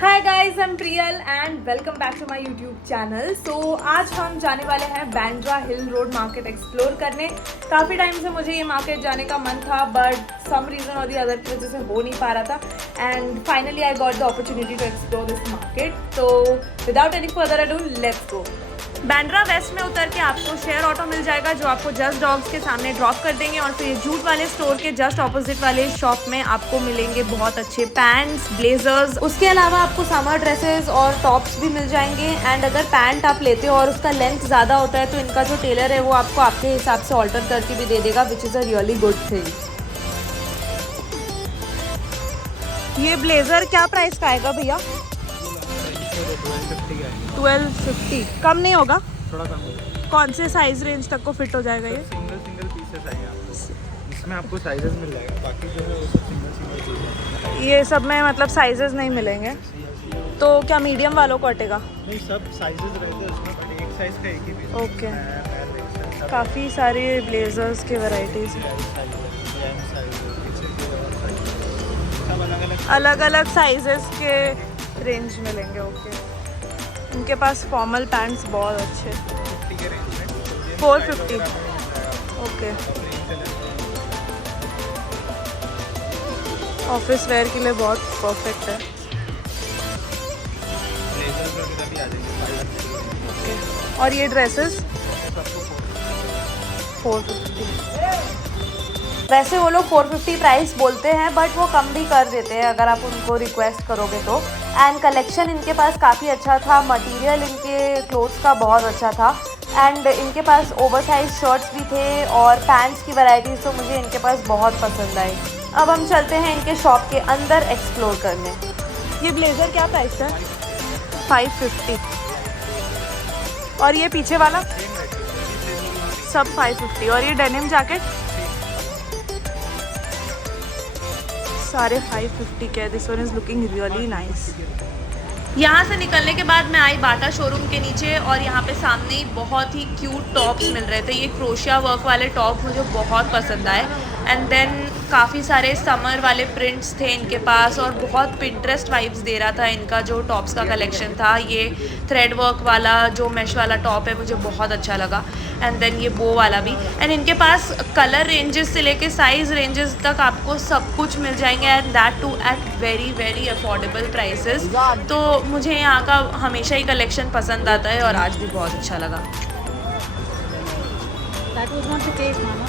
Hi guys, I am Priyal and welcome back to my YouTube channel. So आज हम जाने वाले हैं Bandra hill road market explore करने। काफ़ी टाइम से मुझे ये मार्केट जाने का मन था बट सम रीज़न और दी अदर की वजह से हो नहीं पा रहा था and finally I got the opportunity to explore this market. तो without any further ado let's go. Bandra west में उतर के आपको शेयर ऑटो मिल जाएगा जो आपको जस्ट डॉग्स के सामने ड्रॉप कर देंगे और फिर जूट वाले स्टोर के जस्ट ऑपोजिट वाले शॉप में आपको मिलेंगे बहुत अच्छे पैंट्स, ब्लेजर्स। उसके अलावा आपको समर ड्रेसेस और टॉप्स भी मिल जाएंगे एंड अगर पैंट आप लेते हो और उसका लेंथ ज़्यादा होता है तो इनका जो टेलर है वो आपको आपके हिसाब से ऑल्टर करके भी दे देगा, which is a really good thing. ये ब्लेजर क्या प्राइस का आएगा भैया? 1250। कम नहीं होगा? थोड़ा कम होगा। कौन से साइज रेंज तक को फिट हो जाएगा ये? सिंगल पीसेस आएंगे आपको, इसमें आपको साइजेस मिल जाएगा, बाकी जो है वो सब सिंगल पीसेस। ये सब में मतलब साइजेस नहीं मिलेंगे तो क्या मीडियम वालों को अटेगा? नहीं, सब साइजेस रहते हैं उसमें, बट एक साइज का एक ही पीस। ओके, काफ़ी सारी ब्लेजर्स के वैरायटीज अलग अलग साइजेस के रेंज मिलेंगे। ओके, उनके पास फॉर्मल पैंट्स बहुत अच्छे। 450। ओके, ऑफिस वेयर के लिए बहुत परफेक्ट है। ओके, और ये ड्रेसेस 450। वैसे वो लोग 450 प्राइस बोलते हैं बट वो कम भी कर देते हैं अगर आप उनको रिक्वेस्ट करोगे तो। एंड कलेक्शन इनके पास काफ़ी अच्छा था, मटेरियल इनके क्लोथ्स का बहुत अच्छा था एंड इनके पास ओवरसाइज शर्ट्स भी थे और पैंट्स की वैरायटीज़ तो मुझे इनके पास बहुत पसंद आई। अब हम चलते हैं इनके शॉप के अंदर एक्सप्लोर करने। ये ब्लेज़र क्या प्राइस है? 550। और ये पीछे वाला सब 550। और ये डेनिम जैकेट सारे 550 के। This one is looking really nice. यहाँ से निकलने के बाद मैं आई बाटा शोरूम के नीचे और यहाँ पे सामने ही बहुत ही क्यूट टॉप्स मिल रहे थे। ये क्रोशिया वर्क वाले टॉप मुझे बहुत पसंद आए एंड देन काफ़ी सारे समर वाले प्रिंट्स थे इनके पास और बहुत पिंटरेस्ट वाइब्स दे रहा था इनका जो टॉप्स का कलेक्शन था। ये थ्रेड वर्क वाला जो मैश वाला टॉप है मुझे बहुत अच्छा लगा एंड देन ये बो वाला भी। एंड इनके पास कलर रेंजेस से लेके साइज़ रेंजेस तक आपको सब कुछ मिल जाएंगे and that too at very very affordable prices. तो मुझे यहाँ का हमेशा ही कलेक्शन पसंद आता है और आज भी बहुत अच्छा लगा। That was not the case, Mama.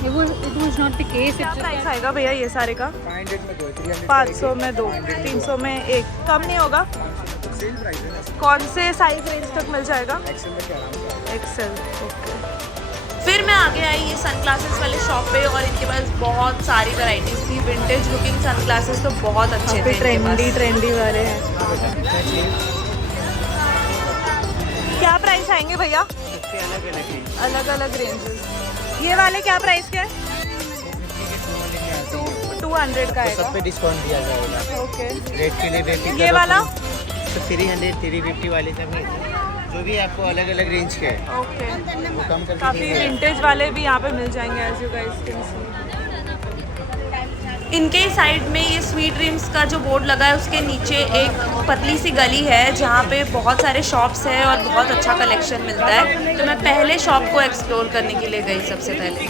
It was not the case. क्या प्राइस आएगा भैया ये सारे का? 500 में 2, 500 में 2, 300 में 1। कम नहीं होगा? सेल प्राइस है ना। कौन से साइज रेंज तक मिल जाएगा? एक्सेल में क्या आराम से। एक्सेल। ओके, फिर मैं आगे आई ये सन ग्लासेस वाले शॉप पे और इनके पास बहुत सारी वैरायटीज थी। विंटेज लुकिंग सन ग्लासेस तो बहुत अच्छे थे। ट्रेंडी वाले हैं। क्या प्राइस आएंगे भैया? अलग अलग रेंजेस। ये वाले क्या प्राइस के? 200 का सब है। पे डिस्काउंट दिया जाएगा। ओके, रेट के लिए बेफिक्र ये वाला? तो 300, 350 वाले सब जो भी आपको अलग अलग रेंज के है ओके, वो कम करके काफ़ी विंटेज वाले भी यहाँ पे मिल जाएंगे as you guys can see. इनके साइड में ये स्वीट ड्रीम्स का जो बोर्ड लगा है उसके नीचे एक पतली सी गली है जहाँ पे बहुत सारे शॉप्स हैं और बहुत अच्छा कलेक्शन मिलता है। तो मैं पहले शॉप को एक्सप्लोर करने के लिए गई सबसे पहले।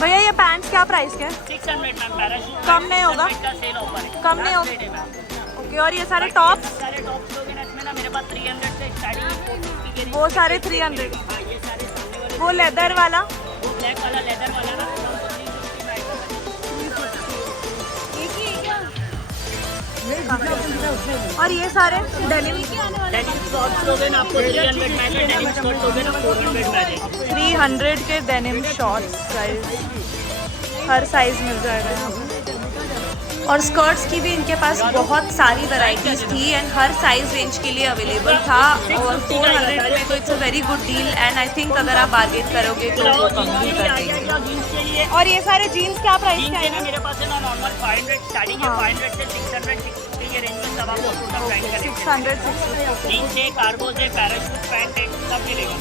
भैया ये पैंट्स क्या प्राइस के हैं? 600 मैम, पैराशूट कम नहीं होगा? का सेल ऑफर है। कम नहीं होगा? ओके, और ये सारे टॉप्स? सारे टॉप्स लोगे ना इसमें ना मेरे पास 300 से स्टार्टिंग 450 के रेंज। वो सारे 300। हाँ, ये सारे सामने वाले वो लेदर वाला? वो ब्लैक वाला लेदर वाला ना और ये सारे डेनिम? डेनिम शॉर्ट्स लोगे ना आपको 300 में है, डेनिम शॉर्ट लोगे ना 400 में आ जाएगा। 300 के डेनिम शॉर्ट्स साइज, हर साइज मिल जाएगा यहाँ पे। और स्कर्ट्स की भी इनके पास बहुत सारी वैरायटीज़ थी एंड हर साइज रेंज के लिए अवेलेबल था और 400 में तो it's a very good deal and I think अगर आप बार्गेन करोगे तो वो कम भी कर देंगे। जीन्स के लिए और ये सारे जीन्स क्या प्राइस जीन्स के है ना हैं? मेरे पास है ना नॉर्मल 500 स्टार्टिंग है, 500 से 600 650 के रेंज में सब आपको टोटल प्राइस करेंगे। 600 650 जीन्स है, कार्गो है, पैराशूट पैंट है, सब मिलेगा।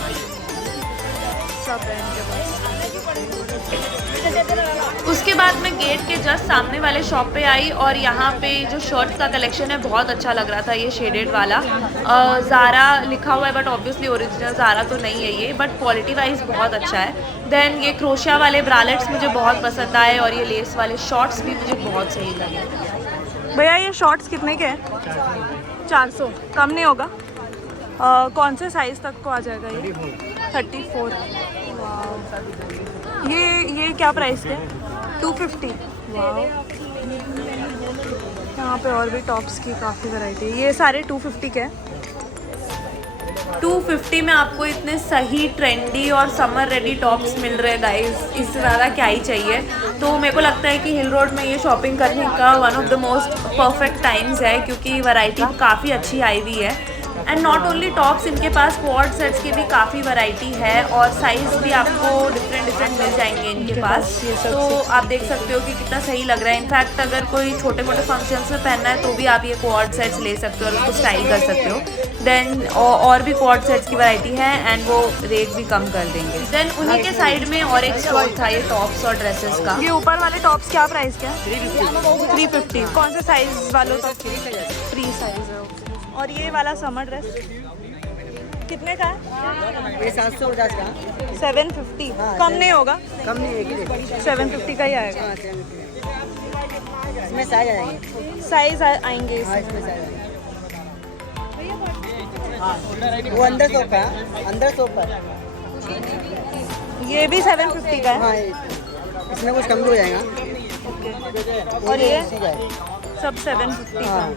सब है इनके पास। उसके बाद मैं गेट के जस्ट सामने वाले शॉप पे आई और यहाँ पे जो शर्ट्स का कलेक्शन है बहुत अच्छा लग रहा था। ये शेडेड वाला ज़ारा लिखा हुआ है बट ऑब्वियसली ओरिजिनल ज़ारा तो नहीं है ये, बट क्वालिटी वाइज बहुत अच्छा है। देन ये क्रोशिया वाले ब्रालेट्स मुझे बहुत पसंद आए और ये लेस वाले शॉर्ट्स भी मुझे बहुत सही लगे। भैया ये शॉर्ट्स कितने के हैं? 400, कम नहीं होगा? कौन से साइज़ तक को आ जाएगा ये? 34। ये क्या प्राइस के? 250। यहाँ पे और भी टॉप्स की काफ़ी वैरायटी है। ये सारे 250 के हैं। 250 में आपको इतने सही ट्रेंडी और समर रेडी टॉप्स मिल रहे हैं गाइस, इससे ज़्यादा क्या ही चाहिए। तो मेरे को लगता है कि हिल रोड में ये शॉपिंग करने का one of the most perfect times है, क्योंकि वैरायटी काफ़ी अच्छी आई हुई है। एंड नॉट ओनली टॉप्स, इनके पास क्वाड सेट्स की भी काफ़ी वैरायटी है और साइज़ भी आपको डिफरेंट मिल जाएंगे इनके पास। तो आप देख सकते हो कि कितना सही लग रहा है। इनफैक्ट अगर कोई छोटे मोटे फंक्शंस में पहनना है तो भी आप ये क्वाड सेट्स ले सकते हो और उसको स्टाइल कर सकते हो। देन और भी क्वाड सेट्स की वैरायटी है एंड वो रेट भी कम कर देंगे। देन उन्हीं के साइड में और एक स्टॉल था ये टॉप्स और ड्रेसेस का। ये ऊपर वाले टॉप्स क्या प्राइस क्या? 350। कौन से साइज वालों तक? फ्री साइज है। और ये वाला समर ड्रेस कितने का है? ये 750 का। 750। कम नहीं होगा? कम नहीं है, 750 का ही आएगा। इसमें साइज आएंगे। साइज आएंगे हाँ, इसमें। इसमें साइज आएंगे। वो अंदर सोप का, अंदर सोप का। ये भी 750 का है। हाँ, इसमें कुछ कम भी हो जाएगा। ओके। और ये सब 750 का। हाँ।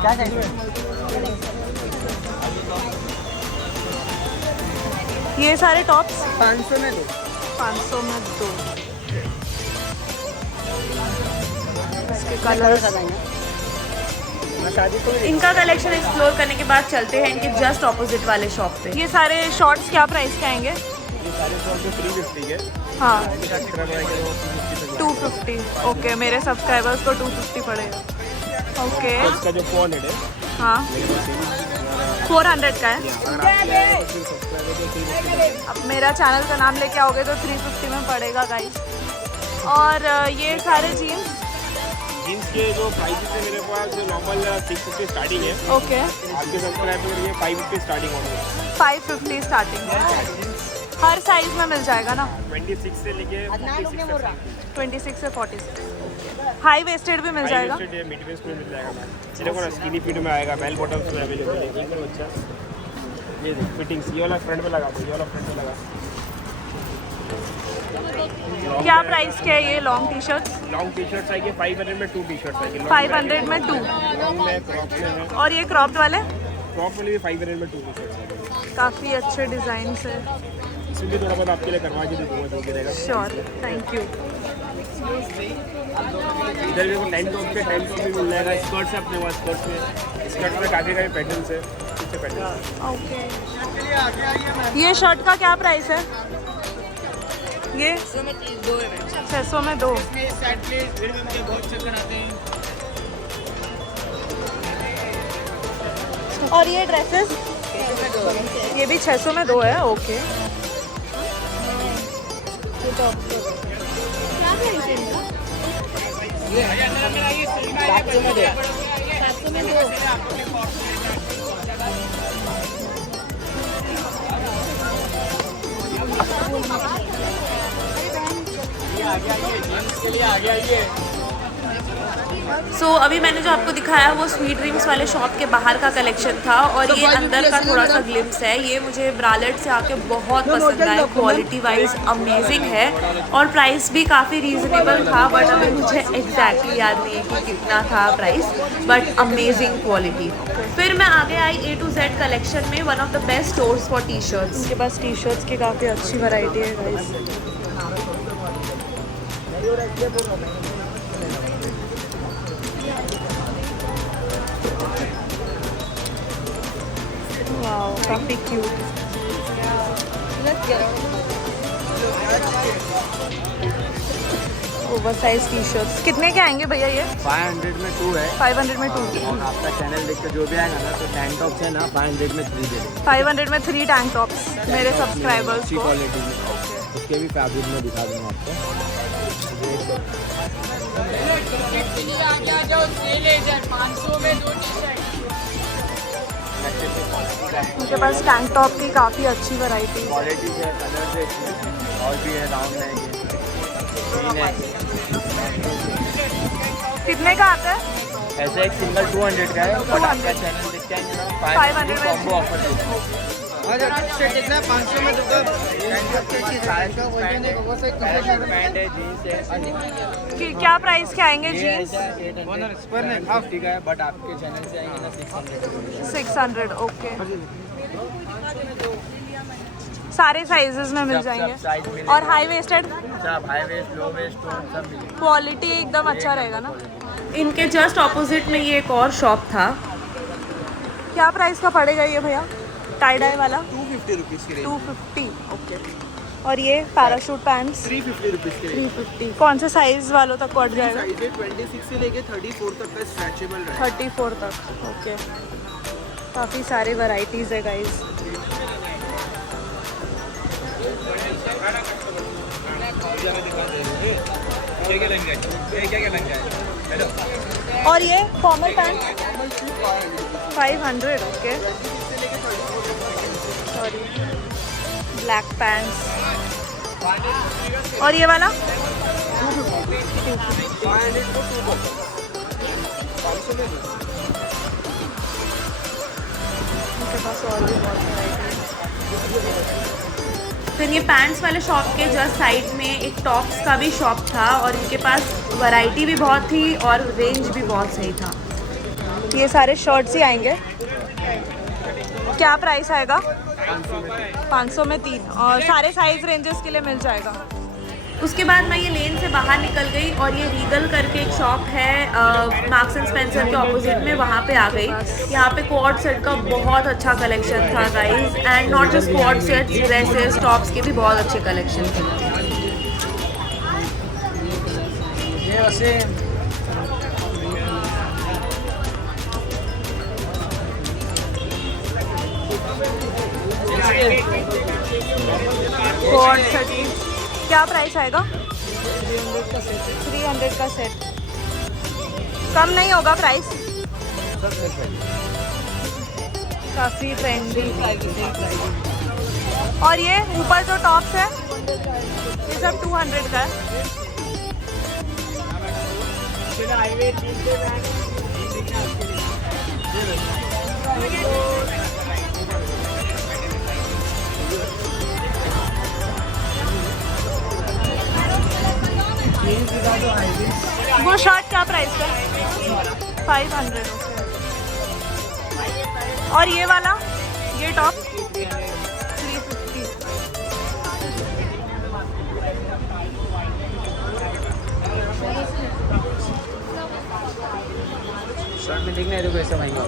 क्या चाहिए? ये सारे टॉप्स 500 में दो। 500 में 2। इसके कलर कलर्स। इनका कलेक्शन एक्सप्लोर करने के बाद चलते हैं इनके जस्ट ऑपोजिट वाले शॉप पे। ये सारे शॉर्ट्स क्या प्राइस के आएंगे? ये सारे शॉर्ट 350 के। हाँ, 250। 250। ओके, मेरे सब्सक्राइबर्स को 250 पड़ेगा। ओके। इसका जो 400 है, हाँ, 400 का है। अब मेरा चैनल का नाम लेके आओगे तो 350 में पड़ेगा गाइस। और ये सारे जीन्स के जो प्राइसेस है मेरे पास, जो नॉर्मल 650 स्टार्टिंग है। ओके। आपके सब्सक्राइबर के लिए 550 स्टार्टिंग होगी। 550 स्टार्टिंग है। हर साइज में मिल जाएगा ना? 26 से लेके 46 तक। 26 से 46। हाई वेस्टेड भी मिल जाएगा? मिड वेस्ट में मिल जाएगा मैम। देखो ना, स्किनी फिट में आएगा, बेल बॉटम्स में अवेलेबल है। एकदम अच्छा। ये देखो फिटिंग्स, ये वाला फ्रंट पे लगा दो, ये वाला फ्रंट पे लगा। क्या प्राइस के है ये long T shirts? Long T shirts आएंगे 500 में 2 टी शर्ट्स आएंगे। 500 में 2। लॉन्ग में, क्रॉप में है। और ये क्रॉप्ड वाले? क्रॉप वाले भी 500 में 2 टी शर्ट्स आएंगे। काफ़ी अच्छे डिज़ाइन है। इसमें भी थोड़ा बहुत आपके लिए करवा के दूँगा, जो कि रहेगा। Sure, thank you. इधर भी को टैंक टॉप भी मिल जाएगा। स्कर्ट्स है अपने पास, स्कर्ट्स में स्कर्ट में काफ़ी सारे पैटर्न्स है, पीछे पैटर्न। ओके। ये शर्ट का क्या प्राइस है? ये 600 में 2। और ये ड्रेसेस? ये भी 600 में 2 है। ओके। अभी मैंने जो आपको दिखाया वो स्वीट ड्रीम्स वाले शॉप के बाहर का कलेक्शन था और ये अंदर का थोड़ा सा ग्लिम्स है। ये मुझे ब्रालेट से आके बहुत पसंद आया, क्वालिटी वाइज अमेजिंग है और प्राइस भी काफ़ी रीजनेबल था, बट अभी मुझे एग्जैक्टली याद नहीं है कि कितना था प्राइस, बट अमेजिंग क्वालिटी। फिर मैं आगे आई A to Z कलेक्शन में, one of the best stores for T shirts. इनके पास टी शर्ट्स की काफ़ी अच्छी वैरायटी है गाइस। वाओ, काफ़ी cute. Over size T shirts कितने के आएंगे भैया ये? 500 में 2 है 500 में 2 और आपका चैनल देख के जो भी आएगा ना तो टैंक टॉप है ना 500 में 3 दे 500 में 3 टैंक टॉप्स मेरे सब्सक्राइबर्स अच्छी को। क्वालिटी में उसके भी फैब्रिक में दिखा दूंगा आपको। उनके पास टैंक टॉप की काफ़ी अच्छी वैरायटी है। क्वालिटी है, कलर है इसमें और भी है, राउंड है ग्रीन है। कितने का आता है? ऐसे एक सिंगल 200 का है, बट आपका चैनल देख के आएंगे ना 500 में कॉम्बो ऑफर देंगे। और शर्ट देखना 500 में दूंगा। पैंट है, जीन्स है। क्या प्राइस के आएंगे ये जीन्स? ऐसा 800 पर नहीं हाफ टिका है, बट आपके चैनल से आएंगे ना 600। 600 ओके। सारे साइजेस में मिल साइज जाएंगे मिलेगा। और हाई वेस्टेड सब हाई वेस्ट, लो वेस्ट, सब मिलेगा। क्वालिटी एकदम अच्छा रहेगा ना। इनके जस्ट ऑपोजिट में ये एक और शॉप था। क्या प्राइस का पड़ेगा ये भैया? टाई डाई वाला 250 रुपीज़ के 250 ओके। और ये पैराशूट पैंट्स 350 रुपीज़ के 350। कौन से साइज वालों तक पड़ जाएगा? साइज है 26 से लेके 34 तक का स्ट्रेचेबल है। 34 तक ओके। काफ़ी सारे वैरायटीज़ है गाइस। और ये formal pant 500 okay. Sorry black pants. और ये वाला 250। उनके पास और भी बहुत वैरायटी है। फिर ये पैंट्स वाले शॉप के जस्ट साइड में एक टॉप्स का भी शॉप था और इनके पास वैरायटी भी बहुत थी और रेंज भी बहुत सही था। ये सारे शर्ट्स ही आएंगे। क्या प्राइस आएगा? 500 में 3 और सारे साइज रेंजेस के लिए मिल जाएगा। उसके बाद मैं ये लेन से बाहर निकल गई और ये रीगल करके एक शॉप है मार्क्स एंड स्पेंसर के ऑपोजिट में, वहाँ पे आ गई। यहाँ पे कोट सेट का बहुत अच्छा कलेक्शन था guys, and not just coat sets, dresses, tops के भी बहुत अच्छे कलेक्शन थे। कोट सेट क्या प्राइस आएगा? 300 का सेट। कम नहीं होगा प्राइस? काफ़ी ट्रेंडी। और ये ऊपर जो टॉप्स है ये सब 200 का है। वो शर्ट क्या प्राइस का? 500 और ये वाला ये टॉप 350। शर्ट में देखना है तो कैसा महंगा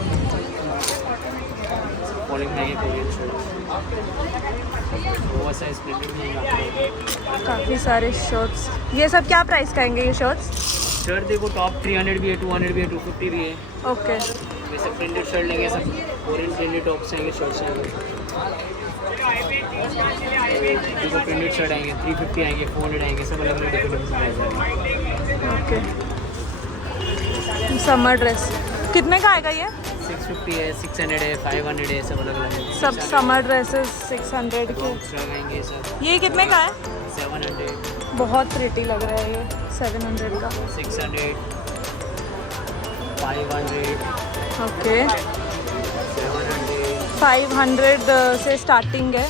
पॉलिंग महंगे Korean shirt over size printed महंगा। काफ़ी सारे शर्ट्स। ये सब क्या प्राइस का आएंगे ये शर्ट्स? शर्ट देखो टॉप 300 भी है, 200 भी है, 250 भी है। ओके वैसे प्रिंटेड शर्ट लेंगे, सब कोरियन प्रिंटेड टॉप्स आएंगे, शर्ट्स आएंगे। देखो प्रिंटेड शर्ट आएंगे 350 आएंगे, 400 आएंगे, सब अलग अलग डिफरेंट प्राइस आएंगे। ओके। समर ड्रेस कितने का आएगा ये? 650 है, 600 है, 500 है, सब अलग अलग है। सब समर ड्रेसेस 600 के। आएंगे सब। ये कितने का है? 700, बहुत प्रिटी लग रहा है ये। 700 का 600, 500, ओके। 700। 500 से स्टार्टिंग है,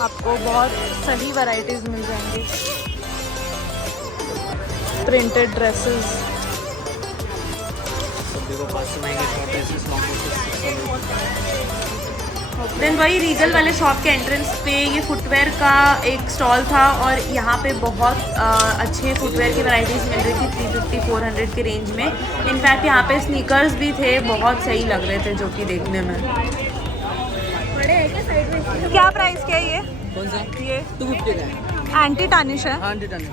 आपको बहुत सही वैरायटीज़ मिल जाएंगी। प्रिंटेड ड्रेसेस देखो 500 महंगे short dresses, long dresses 600। Then वही रीगल वाले शॉप के एंट्रेंस पे ये फुटवेयर का एक स्टॉल था और यहाँ पे बहुत अच्छे फुटवेयर की वैरायटीज़ मिल रही थी 350-400 के रेंज में। इनफैक्ट यहाँ पे स्नीकर्स भी थे, बहुत सही लग रहे थे जो कि देखने में। क्या प्राइस के है ये? कौन सा? ये 250 का है। एंटी टार्निश है। हाँ, 100 टन।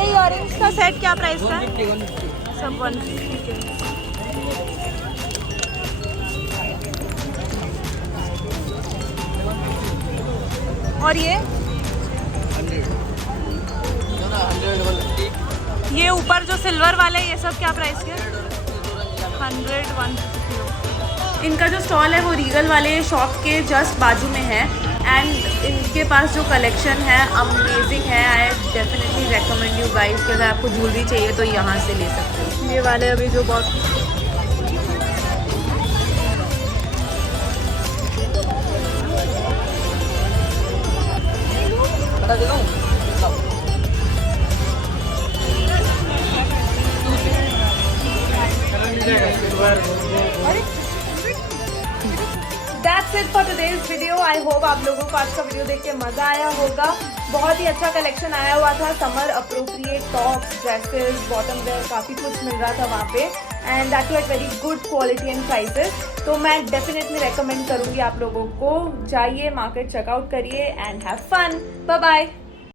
ये इयररिंग्स का सेट क्या प्राइस का है? सब 150 के। और ये ऊपर जो सिल्वर वाले ये सब क्या प्राइस के? 100 150। इनका जो स्टॉल है वो रीगल वाले शॉप के जस्ट बाजू में है एंड इनके पास जो कलेक्शन है अमेजिंग है। I definitely recommend you guys कि अगर आपको ज्वेलरी चाहिए तो यहाँ से ले सकते हो। ये वाले अभी जो बहुत That's it for today's video. I hope आप लोगों को आज का वीडियो देख के मज़ा आया होगा। बहुत ही अच्छा कलेक्शन आया हुआ था। Summer appropriate tops, dresses, bottom wear काफ़ी कुछ मिल रहा था वहाँ पे and that too at very good quality and prices. तो मैं डेफिनेटली रेकमेंड करूँगी आप लोगों को, जाइए मार्केट चेकआउट करिए and have fun. Bye bye.